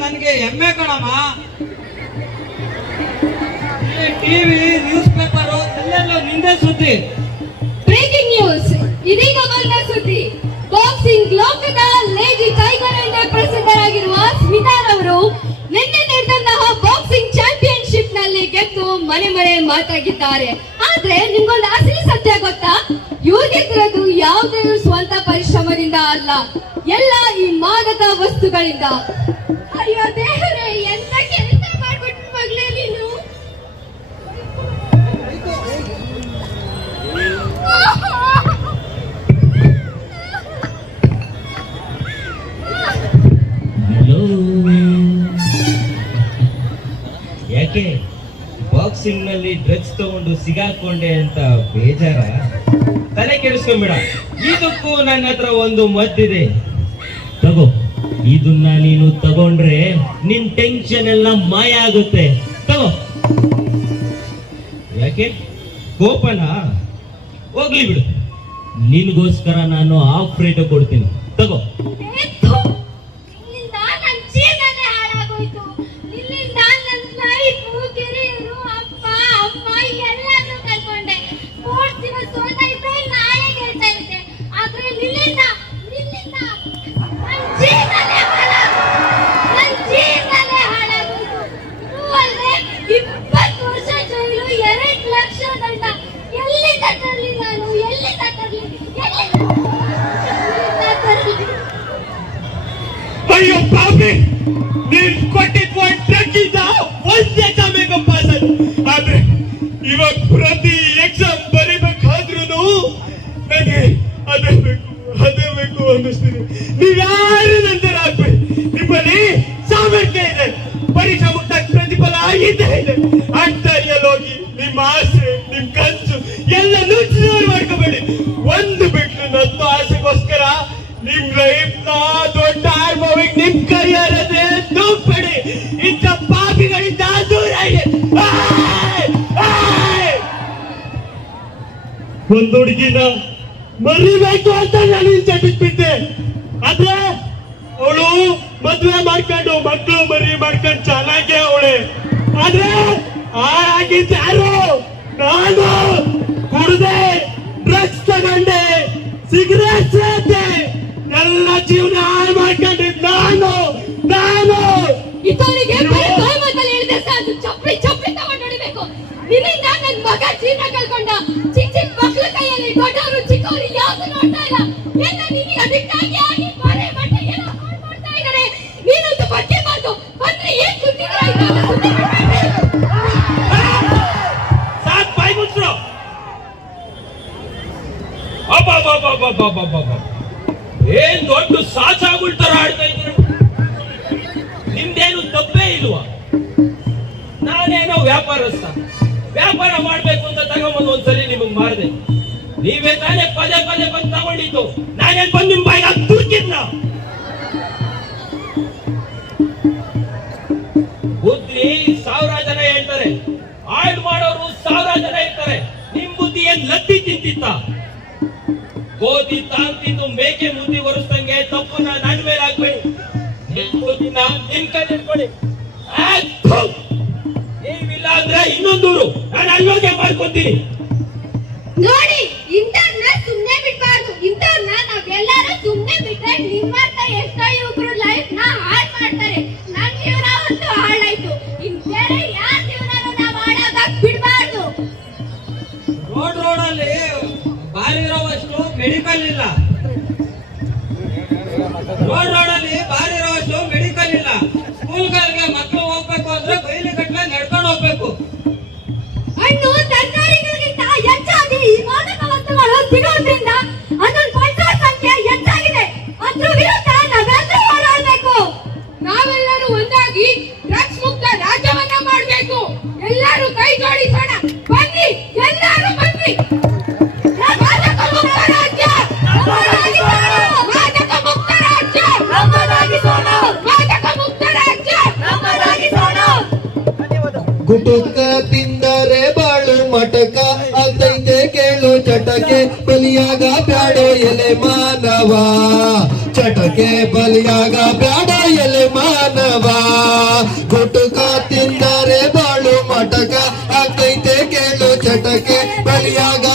ನನಗೆ ಹೆಮ್ಮೆ ಕಣಮ್ಮ. ಟಿವಿ ನ್ಯೂಸ್ ಪೇಪರ್ ಎಲ್ಲೆಲ್ಲೋ ನಿಂದೆ ಸುದ್ದಿ. ಬ್ರೇಕಿಂಗ್ ನ್ಯೂಸ್ ಇದೀಗ ಬಂದ ಸುದ್ದಿ. ಬಾಕ್ಸಿಂಗ್ ಲೋಕದ ಲೇಡಿ ಟೈಗರ್ ಎಂದೇ ಪ್ರಸಿದ್ಧರಾಗಿರುವ ಸ್ಮಿತಾರವರು ನಿನ್ನೆ ನಡೆದಂತಹ ಬಾಕ್ಸಿಂಗ್ ಚಾಂಪಿಯನ್ಶಿಪ್ನಲ್ಲಿ ಗೆದ್ದು ಮನೆ ಮನೆ ಮಾತಾಗಿದ್ದಾರೆ. ಆದ್ರೆ ನಿಮ್ಗೊಂದು ಅಸಲಿ ಸತ್ಯ ಗೊತ್ತಾ? ಇವ್ರಿಗೆ ಯಾವ್ದು ಸ್ವಂತ ಅಲ್ಲ, ಎಲ್ಲ ಈ ಮಾದಕ ವಸ್ತುಗಳಿಂದ. ಅಯ್ಯೋ, ದೇವರೇ ಎಂತ ಕೆಲಸ ಮಾಡ್ಬಿಟ್ಟು ಮಗಳೇ ನೀನು? ಯಾಕೆ? ಬಾಕ್ಸಿಂಗ್ನಲ್ಲಿ ಡ್ರಗ್ಸ್ ತಗೊಂಡು ಸಿಗಾಕೊಂಡೆ ಅಂತ ಬೇಜಾರ? ತಲೆ ಕೆಡಿಸ್ಕೊಂಬಿಡ ಇದಕ್ಕೂ ನನ್ನ ಹತ್ರ ಒಂದು ಮದ್ದಿದೆ ತಗೋ, ಇದನ್ನ ನೀನು ತಗೊಂಡ್ರೆ ನಿನ್ ಟೆನ್ಷನ್ ಎಲ್ಲ ಮಾಯ ಆಗುತ್ತೆ. ತಗೋ. ಯಾಕೆ? ಕೋಪನ? ಹೋಗ್ಲಿ ಬಿಡು. ನಿನ್ಗೋಸ್ಕರ ನಾನು ಆಫ್ ರೇಟ್ ಕೊಡ್ತೀನಿ. ತಗೋ. ನೀನ್ ಕೊಟ್ಟಿದ್ ಒಂದ್ ಟ್ರಕ್ಕಿಂದ ಒಂದ್ ಎಕ್ಸಾಮ್ ಪಾಸ್ ಆದ್ರೆ ಇವಾಗ ಪ್ರತಿ ಎಕ್ಸಾಮ್ ಬರಿಬೇಕಾದ್ರೂ ನನಗೆ ಅದೇ ಬೇಕು ಅದೇ ಬೇಕು ಅನ್ನಿಸ್ತೀನಿ ನೀವ್ಯಾರು ನಂತರ ಆಗ್ಬೇಕು ನಿಮ್ಮಲ್ಲಿ ಸಾಮರ್ಥ್ಯ ಇದೆ. ಪರೀಕ್ಷಾ ಮುಕ್ತ ಪ್ರತಿಫಲ ಆಗಿದ್ದೇ ಇದೆ. ಅಂಟರಿಯಲ್ಲಿ ಹೋಗಿ? ನಿಮ್ಮ ಆಸೆ ನಿಮ್ ಕನಸು ಎಲ್ಲ ನುಚ್ಚು ಮಾಡ್ಕೋಬೇಡಿ. ಒಂದು ಬಿಟ್ಟು ನನ್ನ ಆಸೆಗೋಸ್ಕರ ನಿಮ್ ಲೈಫ್ನ ದೊಡ್ಡ ಅನುಭವಿಗೆ ನಿಮ್ ಕರಿಯರ್ ಅದೇ ನುಗ್ಬೇಡಿ ಇಂಥ ಪಾಪಿಗಳಿಂದ ದೂರ! ಆಯ್! ಹುಡುಗಿನ ಮರಿಬೇಕು ಅಂತ ನಾನು ಇಂಚೆ ಬಿಟ್ಬಿಟ್ಟೆ ಆದ್ರೆ ಅವಳು ಮದ್ವೆ ಮಾಡ್ಕೊಂಡು ಮಕ್ಕಳು ಮರಿ ಮಾಡ್ಕೊಂಡು ಚೆನ್ನಾಗಿ ಅವಳೆ ಆದ್ರೆ ಹಾಳಾಗಿದ್ದು ಯಾರು ಜೀವನ ಹಾಳು ಮಾಡ್ಕೊಂಡ್ರಿ ನಾನು ನಾನು ಇತವರಿಗೆ ಬರೀ ಗೋಮತಲ್ಲಿ ಹೇಳಿದ್ರೆ ಸಾಕು. ಚಪ್ಪಲಿ ಚಪ್ಪಲಿ ತಗೊಂಡು ಹೊಡಿಬೇಕು. ನಿನ್ನಿಂದ ನನ್ ಮಗ ಜೀವನ ಕಳ್ಕೊಂಡ. ಚಿಕ್ಕ ಚಿಕ್ಕ ಕೈಯಲ್ಲಿ ದೊಡ್ಡವರು ಚಿಕ್ಕವರು ಯಾವ್ದು ನೋಡ್ತಾ ಇಲ್ಲ. ಎಲ್ಲ ನಿನಗೆ ಅದಕ್ಕಾಗಿ ಆಗಿ ಬಟ್ಟೆ ಎಲ್ಲ ಹಾಳ್ ಮಾಡ್ತಾ ಇದಾರೆ ನೀನಂತೂ ಬಟ್ಟೆ ಮಾತು ಬಂದ್ರೆ ಏನ್ ಸಾಕ್ ಬಾಯ್ ಅಬ್ಬಬ್ಬಬ್ಬಬ್ಬಬ್ಬಬ್ಬಬ್ಬ. ಏನ್ ದೊಡ್ಡ ಸಾಚಾಗುಳ್ ತರ ಆಡ್ತಾ ಇದ್ರು ನಿಮ್ದೇನು ತಪ್ಪೇ ಇಲ್ವಾ? ನಾನೇನೋ ವ್ಯಾಪಾರಸ್ಥ. ವ್ಯಾಪಾರ ಮಾಡ್ಬೇಕು ಅಂತ ತಗೊಂಬಂದು ಒಂದ್ಸಲಿ ನಿಮಗ್ ಮಾಡಿದೆ ನೀವೇ ತಾನೇ ಪದೇ ಪದೇ ಬಂದು ತಗೊಂಡಿದ್ದು. ನಾನೇನ್ ಬಂದು ನಿಮ್ ಬಾಯಿಗೆ ಹಾಕಿ ತುರ್ಕಿದ್ನ? ಬುದ್ಧಿ ಸಾವಿರ ಜನ ಹೇಳ್ತಾರೆ. ಗೋಧಿ ತಾನ್ ತಿಂದು ಮೇಕೆ ಮುದ್ದಿ ಒರೆಸ್ದಂಗೆ ತಪ್ಪನ್ನ ನನ್ ಮೇಲೆ ಹಾಕ್ಬೇಡಿ. ಗೋಧಿನ ನಿಮ್ ಕೈ ಇಟ್ಕೊಳ್ಳಿ. ನೀವಿಲ್ಲ ಅಂದ್ರೆ ಇನ್ನೊಂದೂರು ನಾನು ಅಲ್ಲೋಗೆ ಮಾಡ್ಕೊತೀನಿ. ನೋಡಿ ಇಂಥವ್ರನ್ನ ಸುಮ್ಮನೆ ಬಿಡ್ಬಾರ್ದು. ಇಂಥವ್ರನ್ನ ನಾವೆಲ್ಲರೂ ಸುಮ್ಮನೆ ಬಿಟ್ರೆ ನಿಮ್ಮಂತ ಎಷ್ಟೋ ಯುವಕರು ಲೈಫ್ನ ಹಾಳ್ ಮಾಡ್ತಾರೆ. ನನ್ ಜೀವನ ಒಂದು ಹಾಳಾಯ್ತು. ಇನ್ ಬೇರೆ ಯಾರ ಜೀವನನೂ ನಾವ್ ಹಾಳಾಗಕ್ ಬಿಡ್ಬಾರ್ದು. ರೋಡ್ ರೋಡಲ್ಲಿ ಬಾರಿ ಇರೋವಷ್ಟು ಮೆಡಿಕಲ್ ಇಲ್ಲ. ರೋಡ್ ರೋಡಲ್ಲಿ ಬಾರಿ ಇರೋವಷ್ಟು ಮೆಡಿಕಲ್ ಇಲ್ಲ. ಸ್ಕೂಲ್ಗಳಿಗೆ ಗುಟುಕ ತಿಂದರೆ ಬಾಳು ಮಟಕ ಅಲ್ತೈತೆ ಕೇಳು ಚಟಕೆ ಬಲಿಯಾಗ ಬ್ಯಾಡ ಎಲೆ ಮಾನವ. ಚಟಕೆ ಬಲಿಯಾಗ ಬ್ಯಾಡ ಎಲೆ ಮಾನವ. ಮಾನವ ಗುಟುಕ ತಿಂದರೆ ಬಾಳು ಮಟಕ ಆಗ್ತೈತೆ ಕೇಳು ಚಟಕೆ ಬಲಿಯಾಗ